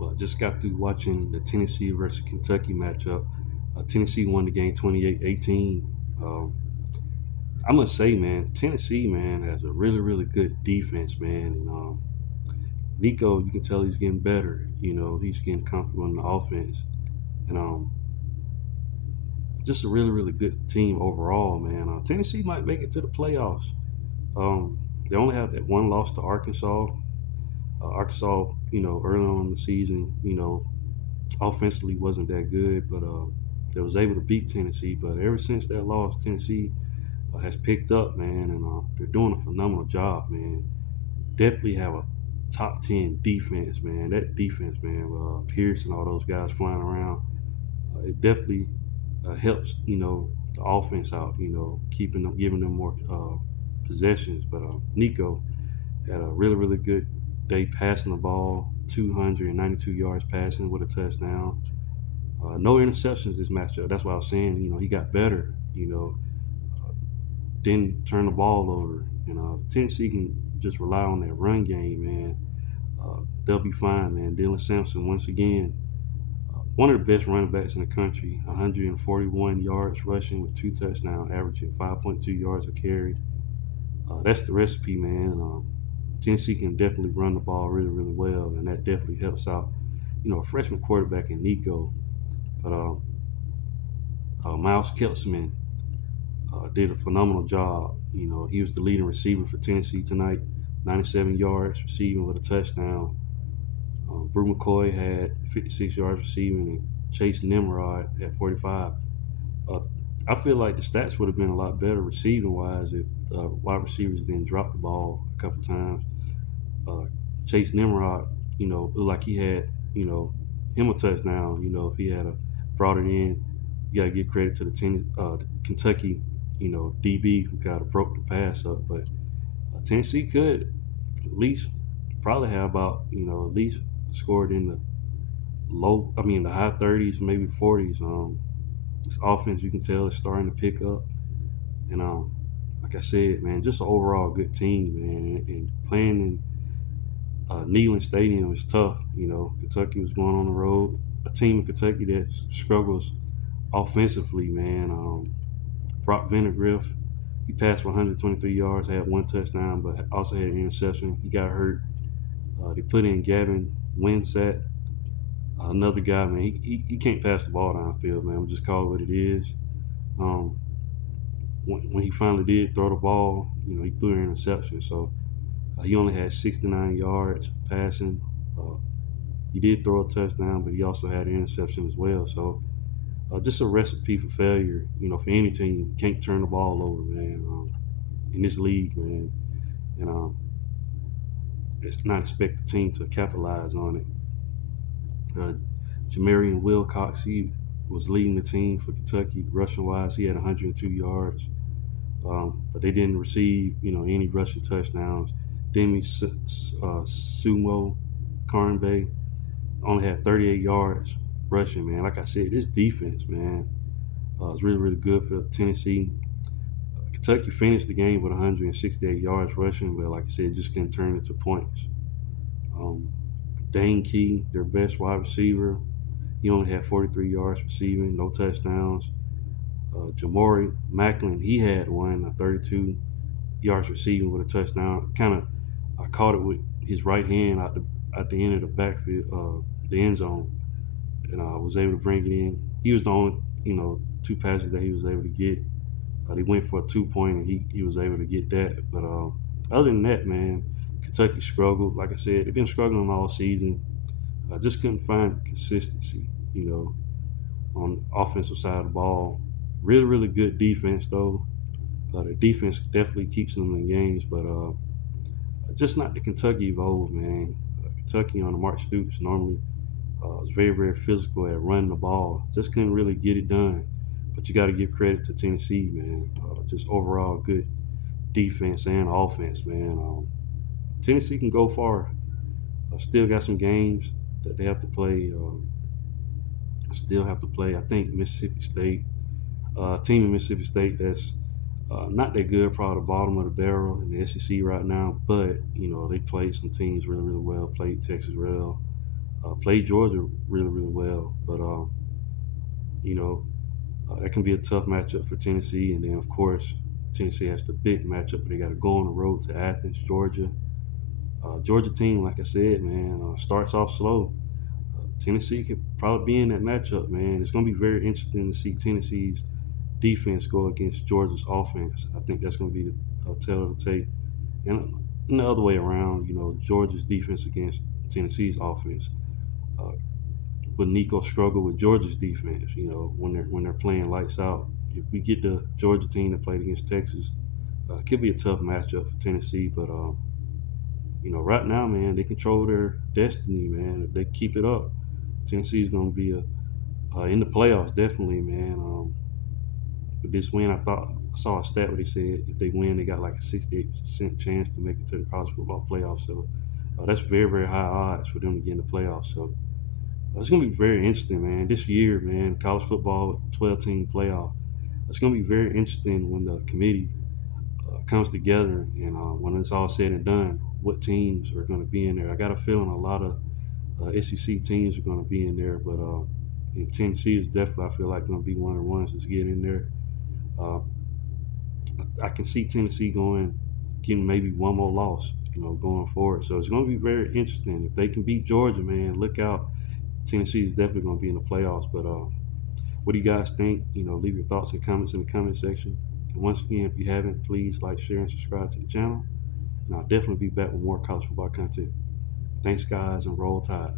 Well, I just got through watching the Tennessee versus Kentucky matchup. Tennessee won the game 28-18. Um, I must say, man, Tennessee, man, has a really, really good defense, man. And Nico, you can tell he's getting better. He's getting comfortable in the offense. And just a really, really good team overall, man. Tennessee might make it to the playoffs. They only have that one loss to Arkansas. Arkansas, early on in the season, offensively wasn't that good, but they was able to beat Tennessee. But ever since that loss, Tennessee has picked up, man, and they're doing a phenomenal job, man. Definitely have a top 10 defense, man. That defense, man, Pierce and all those guys flying around, it definitely helps, the offense out, keeping them, giving them more possessions. But Nico had a really, really good day passing the ball, 292 yards passing with a touchdown. No interceptions this matchup. That's why I was saying, he got better, didn't turn the ball over. Tennessee can just rely on that run game, man. They'll be fine, man. Samson, once again, one of the best running backs in the country, 141 yards rushing with 2 touchdowns, averaging 5.2 yards a carry. That's the recipe, man. Tennessee can definitely run the ball really, really well, and that definitely helps out, a freshman quarterback in Nico. But Miles Kelman did a phenomenal job. He was the leading receiver for Tennessee tonight, 97 yards receiving with a touchdown. Brew McCoy had 56 yards receiving, and Chase Nimrod had 45. Uh, I feel like the stats would have been a lot better receiving wise if wide receivers didn't drop the ball a couple times. Uh, Chase Nimrod, looked like he had, him a touchdown. If he had brought it in, you got to give credit to the Kentucky, DB who kind of broke the pass up. But Tennessee could at least probably have about, at least scored in the high 30s, maybe 40s. This offense, you can tell, is starting to pick up. And like I said, man, just an overall good team, man. And playing in Neyland Stadium is tough. Kentucky was going on the road. A team in Kentucky that struggles offensively, man. Brock Vandegrift, he passed for 123 yards, had 1 touchdown, but also had an interception. He got hurt. They put in Gavin Wiat, another guy, man. He can't pass the ball downfield, man. We'll just call it what it is. When he finally did throw the ball, he threw an interception. So he only had 69 yards passing. He did throw a touchdown, but he also had an interception as well. So just a recipe for failure, for any team. You can't turn the ball over, man, in this league, man. And it's not expect the team to capitalize on it. Jamarian Wilcox, he was leading the team for Kentucky rushing wise. He had 102 yards, but they didn't receive, any rushing touchdowns. Demi Sumo Carnbay only had 38 yards rushing, man. Like I said, this defense, man, is really, really good for Tennessee. Kentucky finished the game with 168 yards rushing, but like I said, just couldn't turn it to points. Dane Key, their best wide receiver, he only had 43 yards receiving, no touchdowns. Jamori Macklin, he had 32 yards receiving with a touchdown. I caught it with his right hand at the end of the backfield, the end zone, and I was able to bring it in. He was the only, 2 passes that he was able to get. They went for a 2-point, and he was able to get that. But other than that, man, Kentucky struggled. Like I said, they've been struggling all season. I just couldn't find consistency, on the offensive side of the ball. Really, really good defense, though. The defense definitely keeps them in games, but just not the Kentucky of old, man. Kentucky on the Mark Stoops normally was very, very physical at running the ball. Just couldn't really get it done. But you got to give credit to Tennessee, man. Just overall good defense and offense, man. Tennessee can go far. Still got some games that they have to play. I think Mississippi State, team in Mississippi State that's not that good, probably the bottom of the barrel in the SEC right now. But they played some teams really, really well. Played Texas well. played Georgia really, really well. But you know, that can be a tough matchup for Tennessee. And then, of course, Tennessee has the big matchup. They got to go on the road to Athens, Georgia. Georgia team, like I said, man, starts off slow. Tennessee could probably be in that matchup, man. It's going to be very interesting to see Tennessee's defense go against Georgia's offense. I think that's going to be the tale of the tape. And the other way around, Georgia's defense against Tennessee's offense. Uh, but Nico struggled with Georgia's defense, when they're playing lights out. If we get the Georgia team that played against Texas, it could be a tough matchup for Tennessee. But right now, man, they control their destiny, man. If they keep it up, Tennessee's going to be in the playoffs, definitely, man. With this win, I saw a stat where they said if they win, they got like a 68% chance to make it to the college football playoffs. So that's very, very high odds for them to get in the playoffs. So it's going to be very interesting, man. This year, man, college football, 12-team playoff. It's going to be very interesting when the committee comes together and when it's all said and done, what teams are going to be in there. I got a feeling a lot of SEC teams are going to be in there, but in Tennessee is definitely, I feel like, going to be one of the ones that's getting in there. Uh, I can see Tennessee getting maybe one more loss, going forward. So it's going to be very interesting. If they can beat Georgia, man, look out. Tennessee is definitely going to be in the playoffs. But what do you guys think? Leave your thoughts and comments in the comment section. And once again, if you haven't, please like, share, and subscribe to the channel. And I'll definitely be back with more college football content. Thanks, guys, and roll tide.